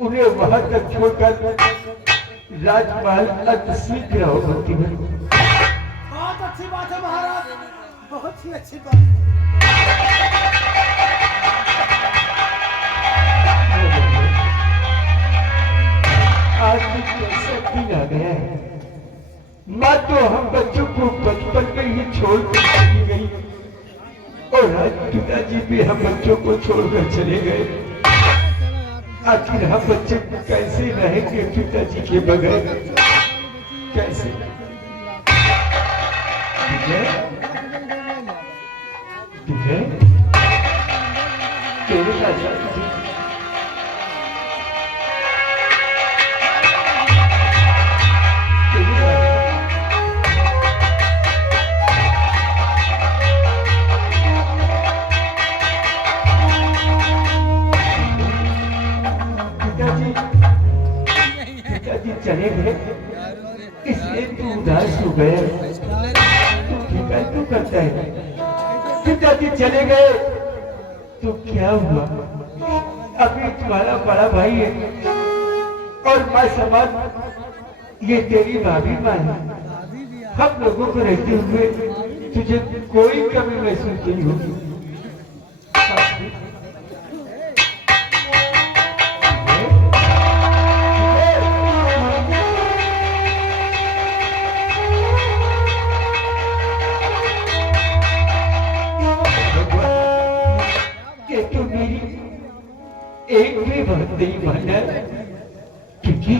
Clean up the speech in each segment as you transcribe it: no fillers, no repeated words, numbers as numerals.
उन्हें वहां तक छोड़कर राजमहल अतिशीघ्र हो होती है। बहुत अच्छी बात है महाराज, बहुत ही अच्छी बात है। आज भी कैसा दिन आ गया है। माँ तो हम बच्चों को बचपन में ही छोड़ कर चली गई और आज पिताजी भी हम बच्चों को छोड़कर चले गए। आखिर हम बच्चे कैसे रहेंगे पिताजी के बगैर, कैसे? तेरे राजा चले गए इसलिए तू उदास हो गया। तू फिक्र क्यों करता है? पिताजी चले गए तो क्या हुआ? अभी तुम्हारा बड़ा भाई है और माँ समान ये तेरी भाभी माँ है। हम लोगों को रहते हुए तुझे कोई कमी महसूस नहीं होगी। एक भी बात नहीं माना क्योंकि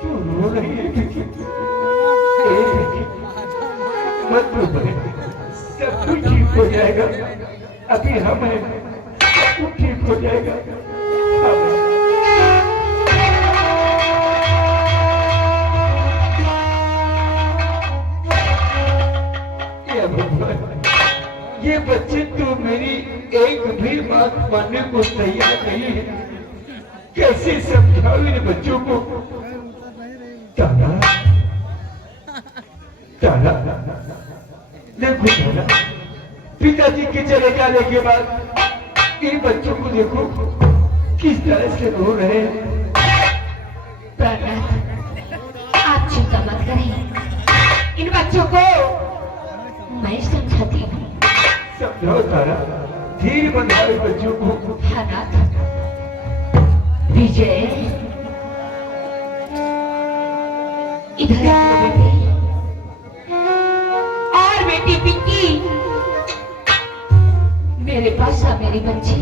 तू रो रही है क्योंकि मत रो बहन, सब कुछ ठीक हो जाएगा। अभी हम हैं, सब कुछ ठीक हो जाएगा। ये बच्चे तो मेरी एक भी बात मानने को तैयार नहीं है। कैसे समझाओ इन बच्चों को? तारा, तारा, देखो तारा, पिताजी के चले जाने के बाद इन बच्चों को देखो किस तरह से रो रहे हैं। आप चिंता मत करें, इन बच्चों को मैं समझाती हूँ। समझाओ तारा, धीर बनाओ बच्चों को। अनाथ विजय, इधर बेटी और बेटी पिंकी, मेरे पास आ मेरी बच्ची।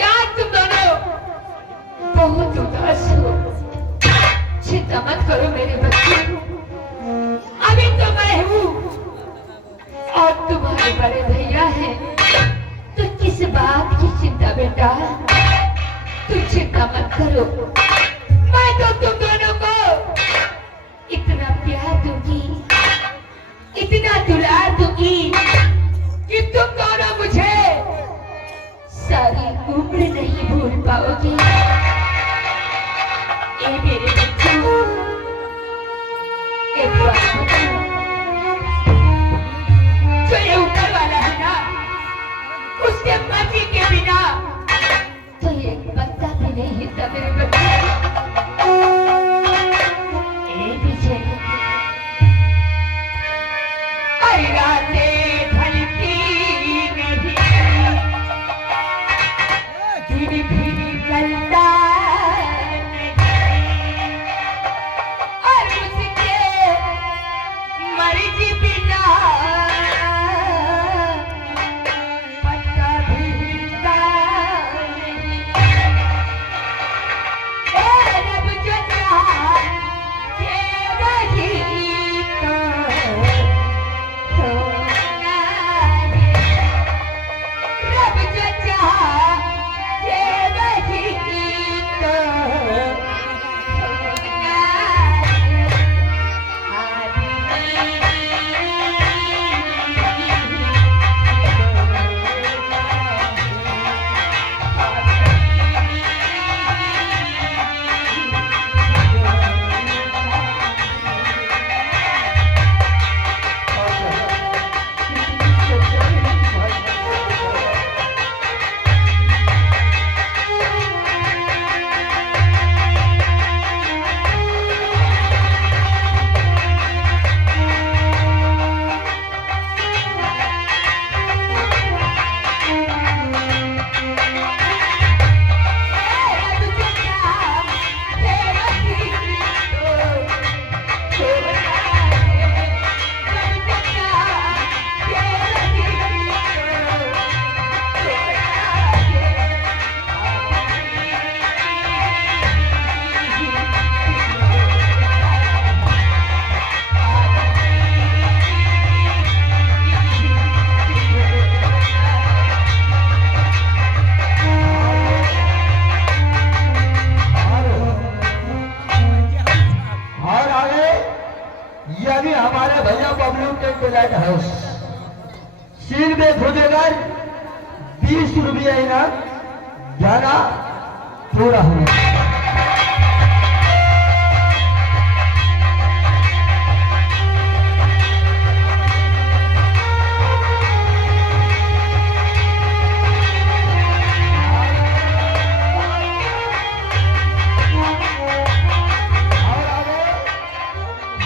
यार तुम दोनों बहुत उदास हो, चिंता मत करो मेरे बच्चे, अभी तो मैं हूँ और तुम्हारे बड़े भैया हैं, तो किस बात की चिंता बेटा? तुम चिंता मत करो, मैं तो तुम दोनों को इतना प्यार दूंगी, इतना दुलार दूंगी कि तुम दोनों मुझे सारी उम्र नहीं भूल पाओगे। ए मेरे बच्चों, एक बात बताओ, जो ये ऊपर वाला है ना, उसके मर्जी के बिना तो ये पत्ता भी नहीं हिलता मेरे बच्चे। ए विजय, रातें ढलती नहीं, दिन भी निकलता मर्जी बिना पत्ता भी हिलता नहीं। रुपया इनाम जाना पूरा हुआ।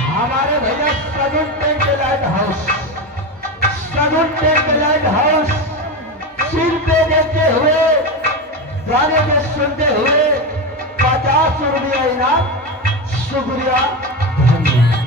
हमारे भैया सगुन टेंट लाइट हाउस, सगुन टेंट लाइट हाउस सिर पे देते हुए गाने में सुनते हुए 50 रुपया इनाम। शुक्रिया, धन्यवाद।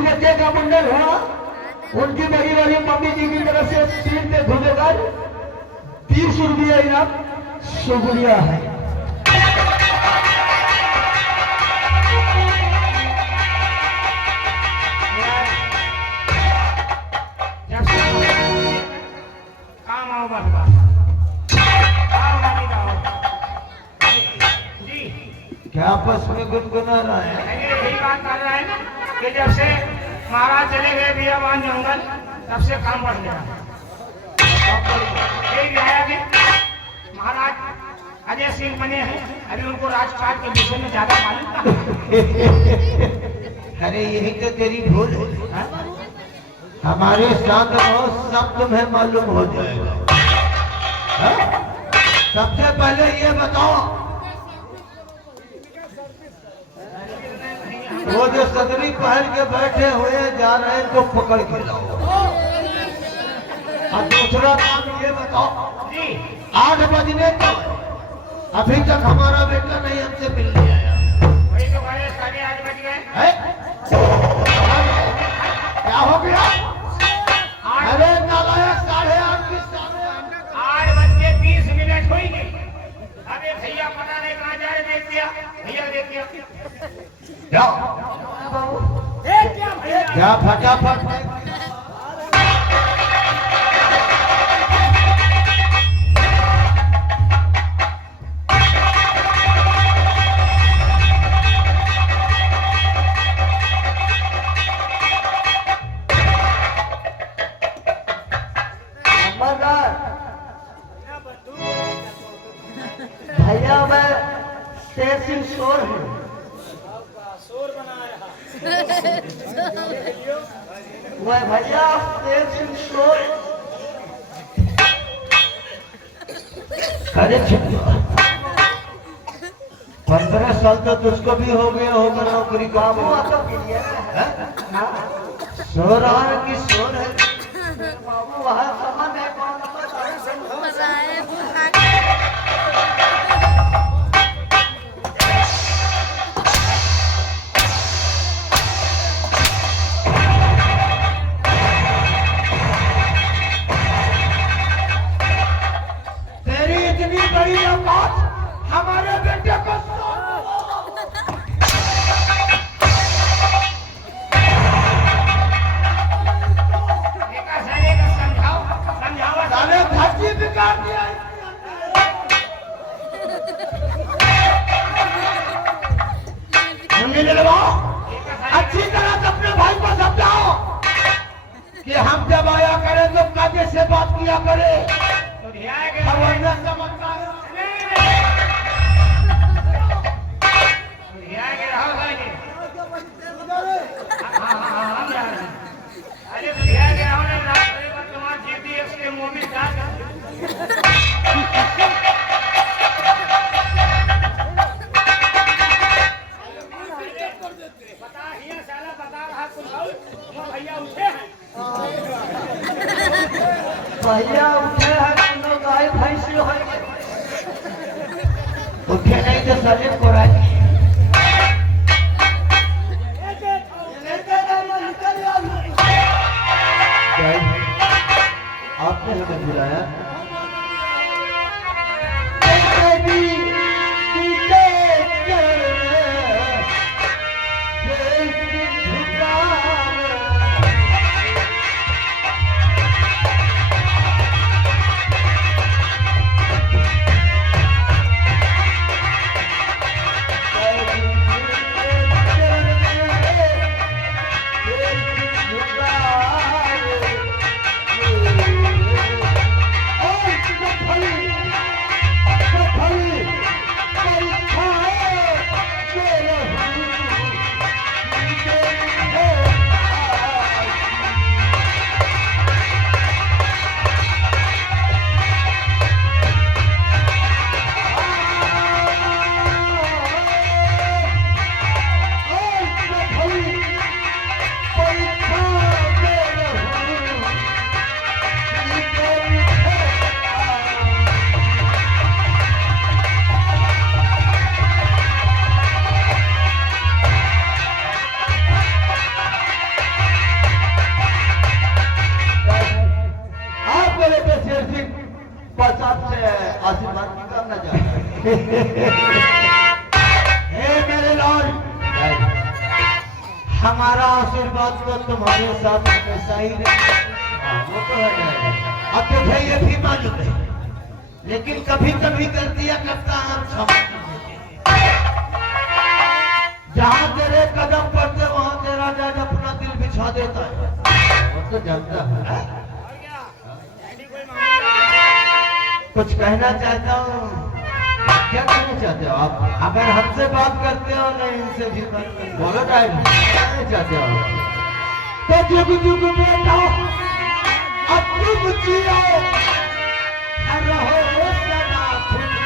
बच्चे का मुंडन हुआ, उनकी बड़ी वाली मम्मी जी की तरफ से सिर पे घूमेकर 30 रुपया इनाम शुक्रिया है। क्या आपस में गुनगुना रहा है? यही बात कर रहा है ना कि जब से महाराज चले गए बियाबान जंगल, तब से काम बढ़ गया। यही आया कि महाराज अजय सिंह बने हैं, अभी उनको राजपाट के विषय में ज्यादा मालूम था। अरे यही तो तेरी भूल है। हमारे साथ रहो, सब तुम्हें मालूम हो जाएगा। हाँ? सबसे पहले ये बताओ, वो जो सदरी पहन के बैठे हुए जा रहे हैं तो पकड़ के लाओ। और दूसरा काम ये बताओ, 8 बजने तो अभी तक हमारा बेटा नहीं हमसे मिलने आया। वही तो कहे 8:30 बज गए। है? क्या हो गया? अरे नालायक, 8:30 की 8:20 हुई गई। अबे भैया पता नहीं कहाँ जा रहे, देख दिया भैया, देख दिया। जाओ, क्या भैया? क्या फटाफट भैया मैं शेर सिंह शोर हूँ। शोर बना रहा मैं भैया शेर सिंह शोर। अरे 15 साल तो तुझको भी हो गया होगा नौकरी का। शोर और की शोर है। बाबू वहाँ समझ है कौन तेरी इतनी बड़ी औकात हमारे बेटे को समझाओ समझाओ। साले धरती बिगाड़ दिया। अच्छी तरह से अपने भाई को समझाओ कि हम जब आया करें तो कायदे से बात किया करे। तो धिया के वरना समझता है। धिया के रहो भाई। हम जा रहे हैं। अरे तो धिया के रहो ना, रात को तुम्हारा जीपीएस के मोबिल डाल। बता हिया साला बता रहा तुम भैया उठे हैं। भैया उठे हैं दोनों गाय भैंस है। उठे नहीं तो सलीम को राजी। आपने हमें बुलाया? आशीर्वाद करना चाहता हे मेरे लॉर्ड, हमारा आशीर्वाद तो तुम्हारे साथ हमेशा ही रहेगा। वो तो है। अब तुझे ये भी मालूम है, लेकिन कभी कभी गलतियां करता हम क्षमा। जहाँ तेरे कदम पड़ते वहाँ तेरा डर अपना दिल बिछा देता है। वो तो जानता है। कुछ कहना चाहता हूँ। क्या कहना चाहते हो आप? अगर हमसे बात करते हो ना, इनसे भी बात करते हो। बोलो डैड, क्या कहना चाहते हो? तो जुग जुग बेटा अब तुम जियो रहो सदा खुश।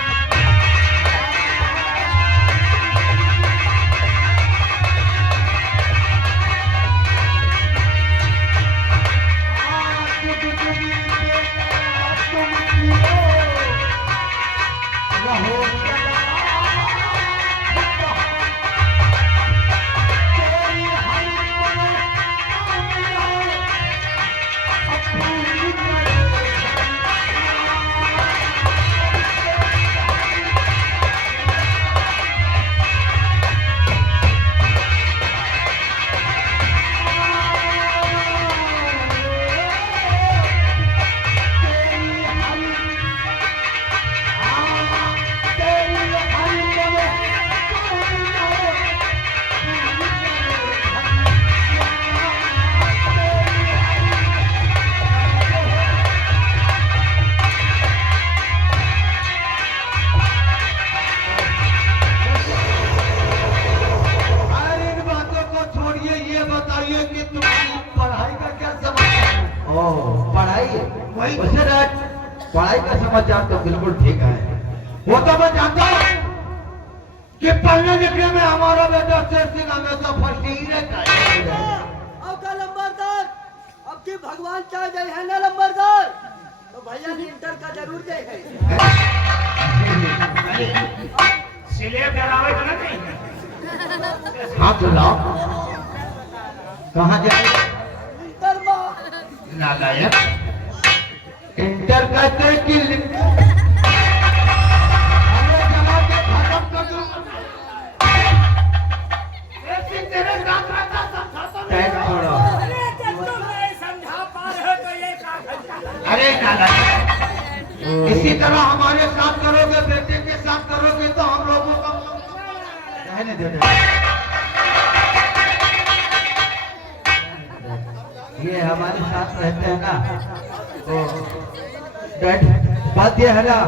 पढ़ाई का समाचार तो बिल्कुल ठीक है। वो तो मैं जानता हूँ कि पढ़ने लिखने में हमारा बेटा शेर सिंह हमेशा फर्स्ट ही रहता है। अब का नंबरदार, अब की भगवान चाह जाए है ना नंबरदार, तो भैया ने इंटर का जरूर दे है। सिलेब डरावे तो नहीं। हाँ तो लाओ, कहाँ जाए? इंटर में नालायक, इंटर कहते हैं कि तेरे साथ रहता था। टाइम छोड़ो। समझा पा रहे तो ये का घंटा। अरे नालायक, इसी तरह हमारे साथ करोगे, बेटे के साथ करोगे तो हम लोगों का रहने देना। ये हमारे साथ रहते हैं ना, तो डैड बात ये है ना,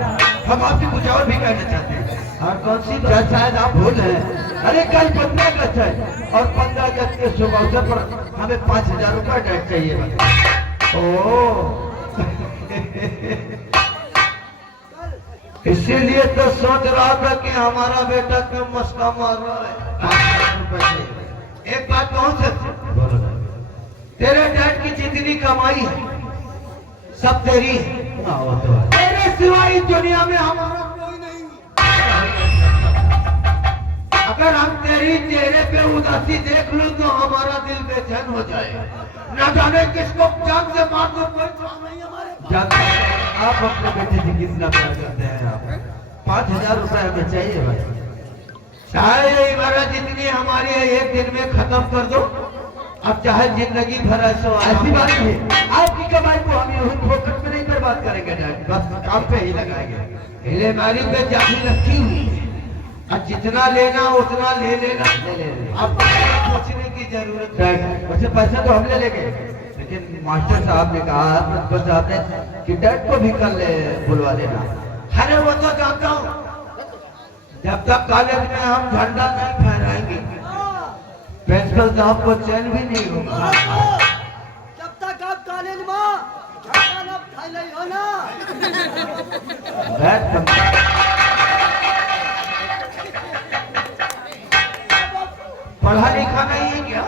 हम आपसे कुछ और भी कहना चाहते हैं। और कौन सी बात? शायद आप भूल हैं। अरे कल 15 अगस्त है और 15 अगस्त के शुभ अवसर पर हमें 5000 रुपये डैड चाहिए। इसीलिए तो सोच रहा था कि हमारा बेटा क्यों मस्का मार रहा है। 5000 रुपये चाहिए। एक बात कहूँ सच, तेरे डैड की जितनी कमाई है सब तेरी है। तेरे सिवाय इस दुनिया में हमारा कोई नहीं। अगर हम तेरी चेहरे पे उदासी देख लूं तो हमारा दिल बेचैन हो जाए। न जाने किसको जान से मार दो, कोई नहीं हमारे। आप अपने बेटे से कितना प्यार करते हैं? आप 5000 रुपए हमें चाहिए भाई। चाहे ये इबारत जितनी हमारी है एक दिन में खत्म कर दो, अब चाहे जिंदगी भर ऐसा। ऐसी बात नहीं, आपकी कमाई को हम यूं फोकट में नहीं बर्बाद करेंगे डैड, बस काम पे ही लगाएंगे। हिले मारी पे जाती रखी हुई है, अब जितना लेना उतना ले लेना। अब पूछने की जरूरत है। वैसे पैसा तो हम ले लेंगे, लेकिन मास्टर साहब ने कहा, प्रिंसिपल साहब ने, कि डैड को भी कल बुलवा लेना। अरे वो तो जानता हूँ, जब तक कॉलेज में हम झंडा नहीं फहराएंगे प्रिंसिपल साहब को चैन भी नहीं होगा। जब तक आप कॉलेज में झंडा न फैलाई हो ना। पढ़ा लिखा नहीं है क्या?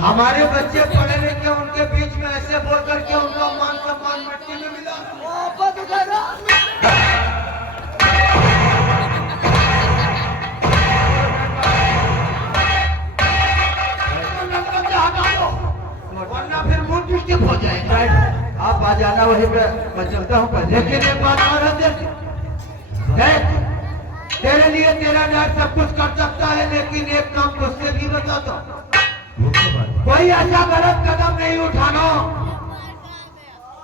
हमारे बच्चे पढ़े लिखे, उनके बीच में ऐसे बोल करके उनका मान सम्मान मिट्टी में मिला। वापस उठाना। वरना फिर मूड डिस्टर्ब हो जाएगा। आप आ जाना वहीं पे, मैं चलता हूँ। लेकिन एक बात और है, तेरे लिए तेरा डैड सब कुछ कर सकता है, लेकिन एक काम मुझसे भी बता दो, कोई ऐसा गलत कदम नहीं उठाना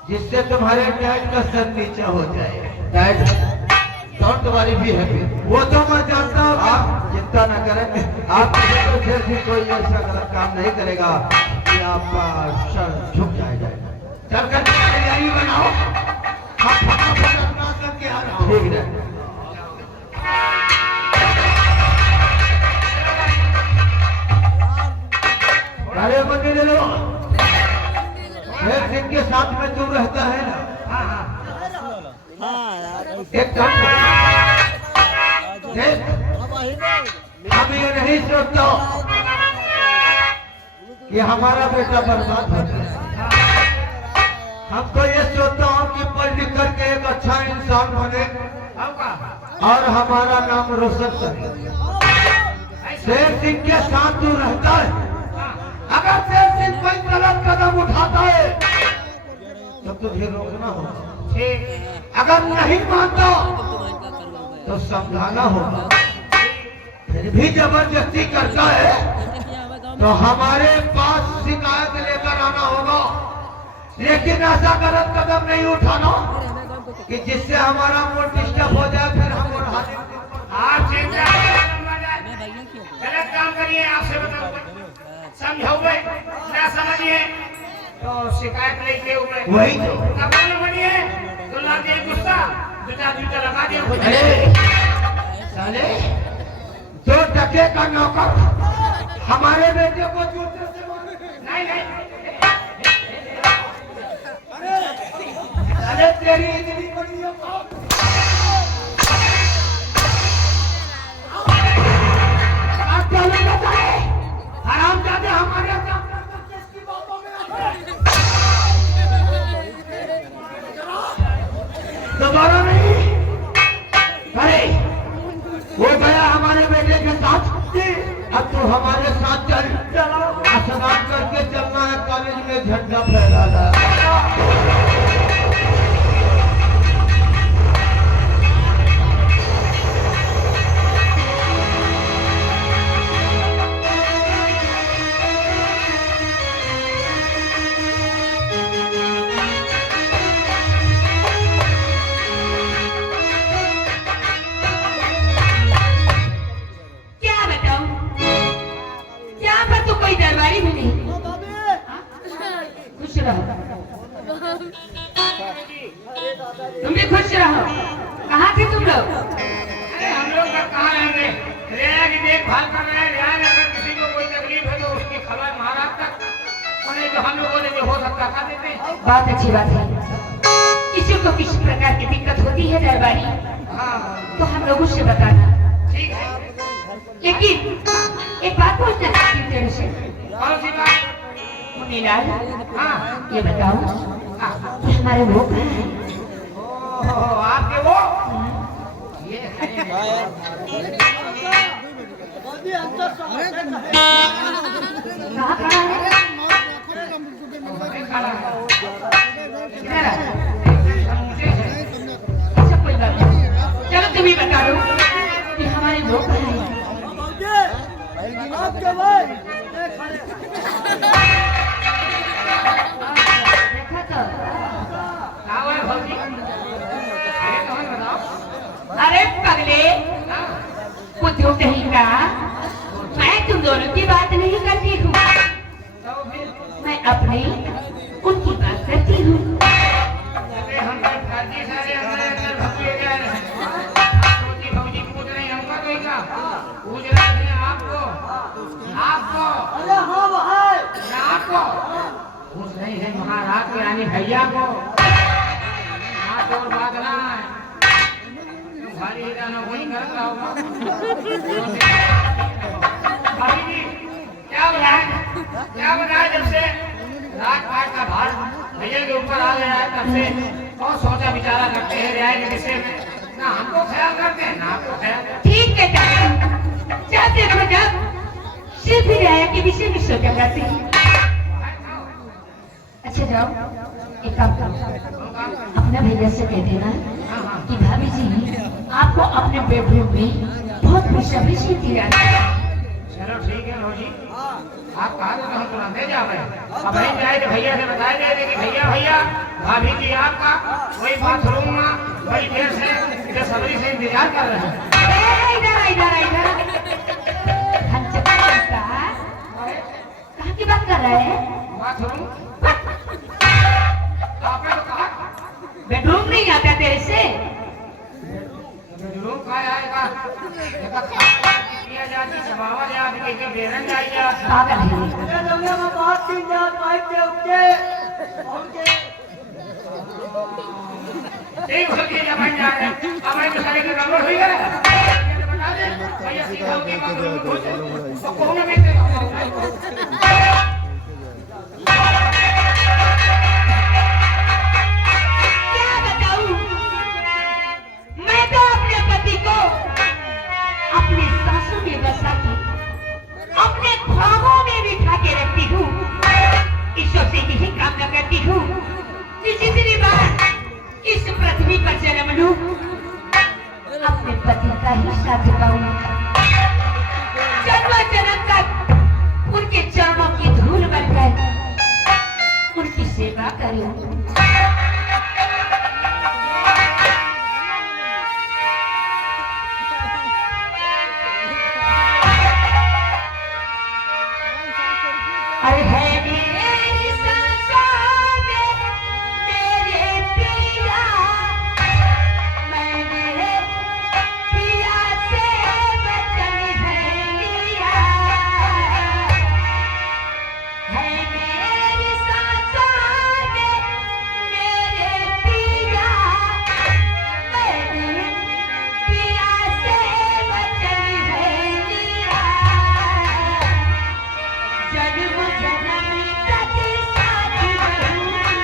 जिससे तुम्हारे डैड का सर नीचा हो जाए। Dad don't worry, be happy. वो तो मैं जानता हूँ, आप चिंता न करें। आप फिर भी कोई ऐसा गलत काम नहीं करेगा कि आपका सर झुक जाएगा। चल कर तैयारी बनाओ। साथ में तू रहता है ना, हाँ हाँ एक काम कर, देख हम ये नहीं सोचता कि हमारा बेटा बर्बाद हो जाए। हम तो ये सोचता हूँ कि पढ़ लिख करके एक अच्छा इंसान बने और हमारा नाम रोशन करे। शेर सिंह के साथ तू रहता है, अगर शेर सिंह कोई गलत कदम उठाता है तो तुझे रोकना होगा, ठीक अगर नहीं मानता तो समझाना होगा। फिर भी जबरदस्ती करता है तो हमारे पास शिकायत लेकर आना होगा, लेकिन ऐसा गलत कदम नहीं उठाना कि जिससे हमारा मूड डिस्टर्ब हो जाए, फिर हम उठा दें। आप चिंता गलत काम करिए, आपसे बताओ समझाओगे ना, समझिए तो शिकायत लेके हुए वही तो। कबूल बनिए तो लाते गुस्सा जूता जूता लगा दिया हो अरे साले, दो टके का नौकर हमारे बेटे को जूते से मारे। नहीं नहीं अरे तेरी इतनी बड़ी औकात। आप क्या लोग बताए हरामजादे हमारे साथ किसकी बातों में आते हैं? दोबारा नहीं। अरे वो गया हमारे बेटे के साथ, अब तो हमारे साथ चल, स्नान करके चलना है, कॉलेज में झंडा फहराना है। क्या बताऊं, यहाँ पर तो कोई दरबारी भी नहीं। खुश रहो, तुम भी खुश रहो। कहाँ थे तुम लोग? अरे हम लोग का कहाँ रहेंगे, रेया की देखभाल कर रहे हैं। रेया में अगर किसी को कोई तकलीफ है तो उसकी खबर महाराज तक, और नहीं तो हम लोगों ने जो हो सकता कर देते हैं। बहुत अच्छी बात है, किसी को किसी प्रकार की दिक्कत होती है दरबारी हाँ तो हम लोग उससे बताना। ठीक है, लेकिन एक बात पूछना चाहती हूँ तेरे से। कौन सी बात? मुनीलाल, हाँ ये बताओ कि हमारे वो कहाँ हैं? ओहो, आपके वो ये है। कहाँ कहाँ है? खड़ा है। इधर आ। अच्छा कोई बात नहीं, चलो तुम ही बता दो कि हमारे वो कहाँ हैं? आपके भाई देखा तो। क्या हुआ है भौजी? अरे कौन बताओ? अरे पगले, बुद्धू कहीं का, मैं तुम दोनों की बात नहीं करती हूँ, तो फिर मैं अपनी उनकी बात करती हूँ। अरे हम तो फर्जी सारे अंदर अंदर भगे जा रहे हैं। भौजी भौजी पूछ रही हैं हमका कोई का? पूछ रही हैं आपको, आपको अरे हाँ भाई, या आपको पूछ रही है महाराज के यानी भैया को। बात और बात ना है, भारी जाना वही करता होगा। भाभी जी क्या बताएं, क्या बताएं, जब से राजपाट का भार भैया के ऊपर आ गया है तब से बहुत सोचा विचारा करते हैं रियाय के विषय में, ना हमको ख्याल करते हैं ना आपको ख्याल। ठीक है चाचा, जाते रहो जब सिर्फ ही राया के विषय में सोचा करती हूँ। अच्छा जाओ, एक काम करो, अपने भैया से कह देना कि भाभी जी आपको अपने बेडरूम में बहुत खुशखबरी से दिया। चलो ठीक है भौजी, आप कहा तो हम तुरंत दे जावे। अब भाई जाए तो भैया से बताया जाए कि भैया भैया भाभी जी आपका वही बाथरूम में बड़ी देर से बेसब्री से इंतजार कर रहे हैं। इधर इधर इधर कहाँ की बात कर रहे हैं? बाथरूम आपने तो कहा बेडरूम नहीं आता तेरे से? जरूर कहा आएगा, देखा किया जाती सभावा जाती कि बेरन जाएगा। पागल है। अरे दुनिया में बहुत दिन जात पाइप के उठे, उनके एक होके जब बन जा रहे हमारे तो सारे का गड़बड़ हुई है ये बता दे भैया सीधा होके कौन में क्या बताऊं? मैं तो अपने पति को अपने सांसों में बसा के अपने ख्वाबों में बिठा के रखती हूँ। ईश्वर से यही कामना करती हूँ कि जितनी बार इस पृथ्वी पर जन्म लूं अपने पति का ही साथ पाऊं। जन्म जन्म तक उनके चरणों की धूल बनकर उनकी सेवा करूं। अरे है मेरी सांसों में मेरे पिया, मैंने पिया से वचन है लिया। है मेरी सांसों में मेरे पिया, मैंने पिया से वचन है लिया। जन्म जन्म तक साथ रहूंगी,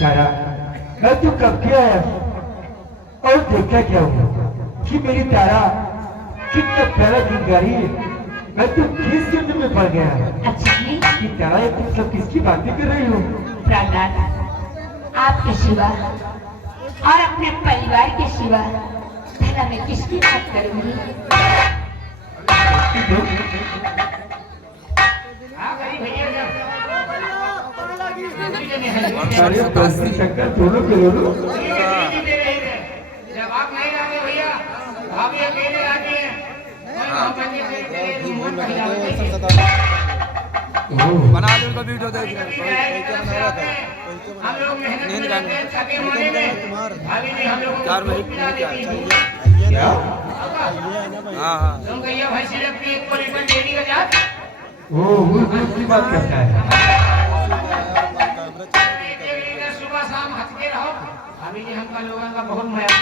तारा, मैं तू कब क्या है और देखा क्या हुआ कि मेरी तारा कितना प्यारा गीतगारी है। मैं तो किस युद्ध में पड़ गया अच्छा जी, कि तारा ये तुम सब किसकी बातें कर रही हो? प्राणनाथ, आपके सिवा और अपने परिवार के सिवा भला मैं किसकी बात करूंगी? हां गई भैया जब अरे बस्ती चक्कर दोनों के दोनों जब आप नहीं जाते भैया भाभी अकेले आती है बना लो उनका वीडियो देख हम लोग मेहनत करते हैं सके होने में भाभी जी हम लोग 4 महीने क्या? हाँ तुम भैया भाई सिर्फ अपनी एक लीटर डेली का जात वो की बात करता है। सुबह शाम हंसते रहो भाभी जी हमका लोगों का बहुत मजा।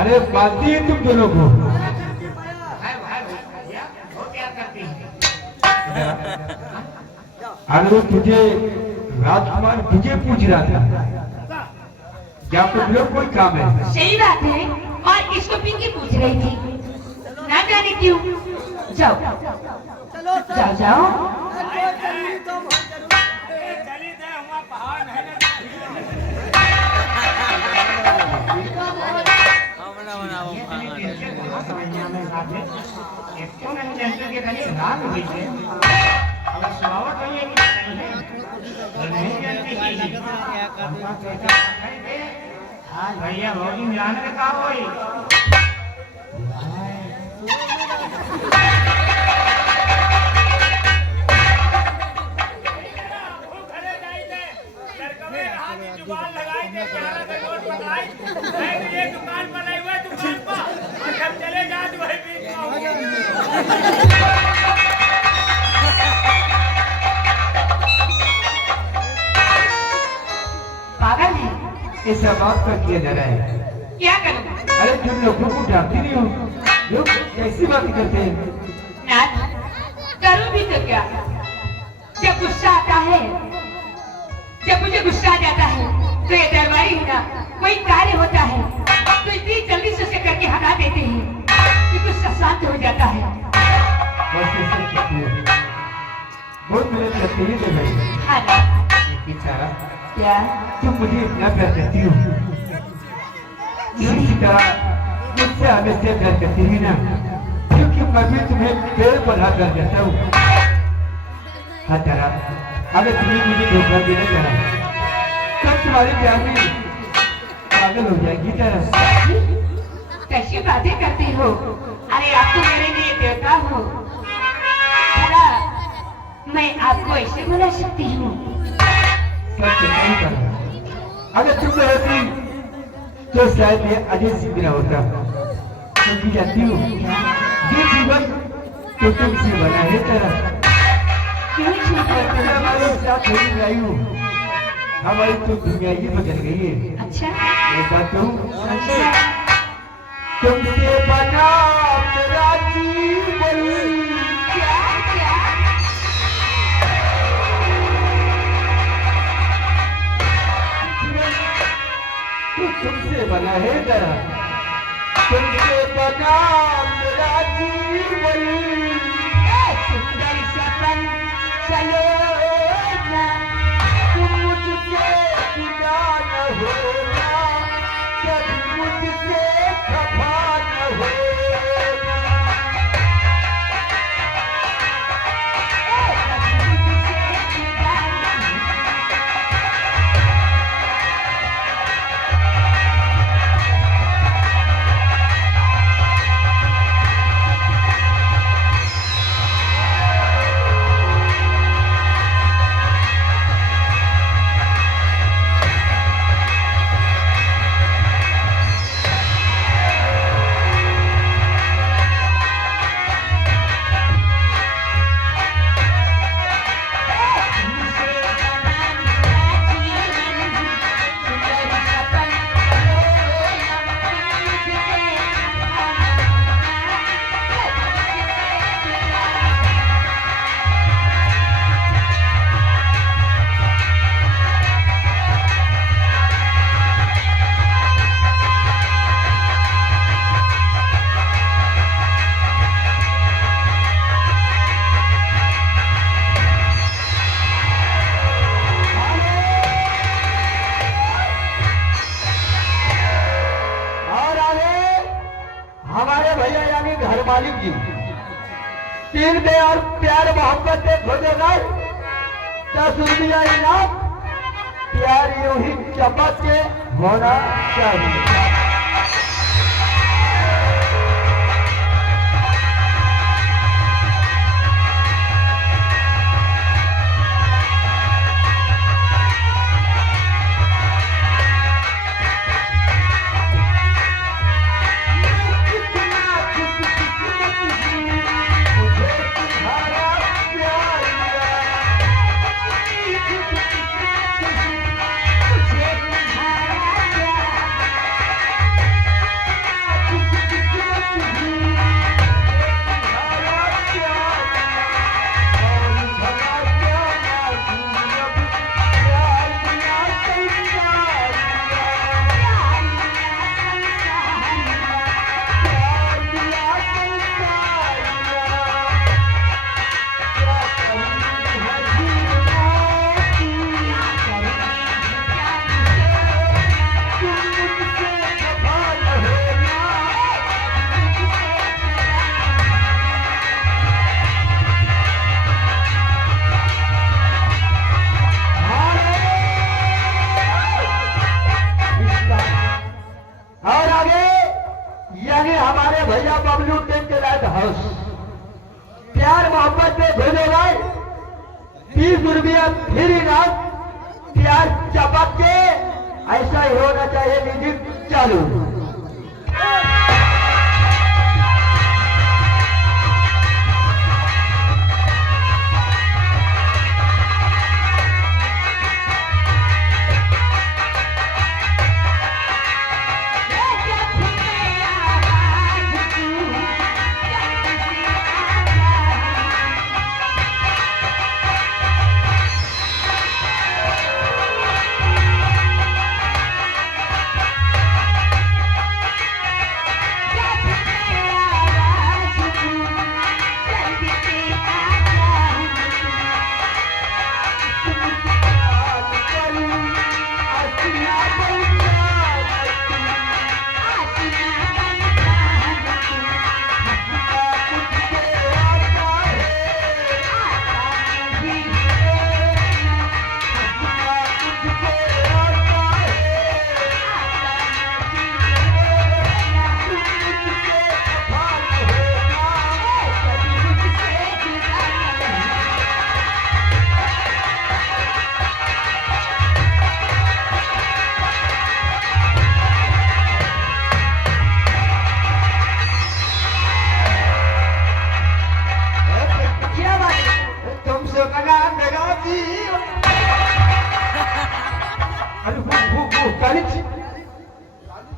अरे बाती है तुम दोनों को। भाई भाई भैया बहुत प्यार करती है। अरे तुझे राजकुमार तुझे पूछ रहा था क्या तुम लोग कोई काम है? सही बात है, और इसको पिंकी पूछ रही थी, ना जाने क्यों। जाओ चलो जाओ जाओ। कोई जरूरी काम हो जरूर समझने में साथे एक तो नहीं जानते कि कहीं रात हुई है अगर सुनावट हुई है कि नहीं है और नहीं जानती कि हाँ भैया भौजी जान के का होई जुबान लगाई थे प्यारा का नोट पकड़ाई मैं तो ये दुकान पर नहीं हुआ दुकान पर और जब चले जा तो वही बीच में हो गया पागल है। ऐसा बात का किया जा रहा है। क्या करूं? अरे तुम लोगों को डांटती नहीं हो लोग कैसी बात करते हैं नाथ, करूं भी तो क्या? जब गुस्सा आता है, जब मुझे गुस्सा आ जाता है तो ये दरबारी है ना, कोई कार्य होता है तो इतनी जल्दी से उसे करके हटा देते हैं कि गुस्सा शांत हो जाता है। बस ऐसे कहती है बहुत मेहनत करती है तो भाई हाँ ना? बेचारा क्या? तुम मुझे इतना प्यार करती हो इसी तरह मुझसे हमेशा प्यार करती है ना क्योंकि मैं भी तुम्हें पेड़ बढ़ा कर देता हूँ हर तरह अगर तुम्हें मुझे धोखा देना चाहा तब तुम्हारे प्यार में पागल हो जाएगी तरह कैसी बातें करती हो? अरे आप तो मेरे लिए देवता हो। भला मैं आपको ऐसे बुला सकती हूँ? अगर तुम रहती तो शायद ये अजय सिंह ना होता क्योंकि जाती हूँ ये जीवन तो तुमसे बना है तरह क्यों झूठ बोलते हो? हमारे साथ होगी रही हूँ हमारी तो दुनिया ही बदल गई है अच्छा, मैं कहता हूँ अच्छा। तुमसे बना मेरा जीवन क्या क्या? तो तुमसे बना है जरा तुमसे बना मेरा जीवन सुंदर सपन चलो ना, तुम मुझसे जुदा न होना कभी मुझसे खफा न होना मालिक जी तीन दे और प्यार मोहब्बत से खोजेगा 10 रुपया इनाम प्यार यूं ही चमक के होना चाहिए। जनाब प्यार चपक के ऐसा ही होना चाहिए। म्यूजिक चालू।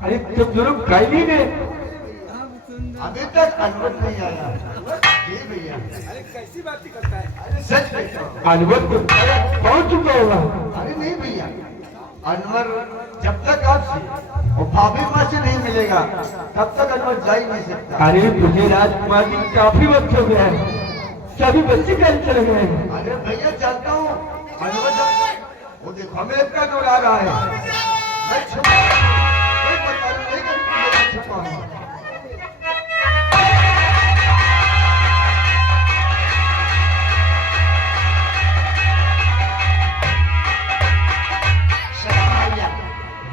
अरे तुम दोनों गायली में अभी तक अनवर नहीं आया। जी भैया। अरे कैसी बातें करता है? अरे सच कहता हूँ। अनवर तो पहुंच चुका होगा। अरे नहीं भैया, अनवर जब तक आपसे और भाभी माँ से नहीं मिलेगा तब तक अनवर जा ही नहीं सकता। अरे मुझे राजकुमार जी काफी वक्त हो गया है, सभी बच्चे कल चले गए हैं। अरे भैया जानता हूँ अनवर जब वो देखो हमें इसका जोड़ आ रहा है। मैं छुपा नहीं बता रहा, नहीं कर छुपा हूँ।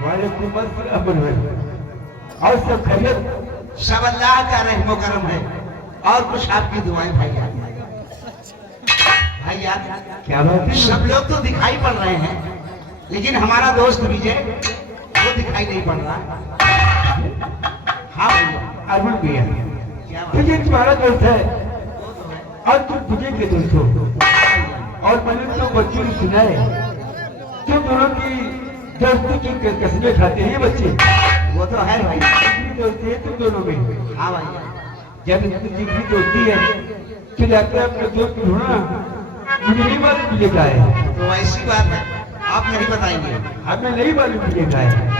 वालेकुम अस्सलाम। और सब खैरियत? सब अल्लाह का रहमो करम है और कुछ आपकी दुआएं भैया। भैया क्या बात है? सब लोग तो दिखाई पड़ रहे हैं लेकिन हमारा दोस्त विजय वो दिखाई नहीं पड़ रहा। हाँ भैया। अरुण भैया, क्या बात? विजय तुम्हारा दोस्त है और तुम विजय के दोस्त हो। और मैंने तो बच्चों ने सुना है तुम दोनों की दोस्ती की कसमें खाते हैं ये बच्चे। वो तो है भाई। दोस्ती है तुम दोनों में। हाँ भैया। जब इतनी जिगरी दोस्ती है तो जाकर अपने दोस्त को ढूंढना, मुझे नहीं मालूम विजय का है। तो ऐसी बात है आप नहीं बताएंगे। हमें नहीं मालूम विजय का है।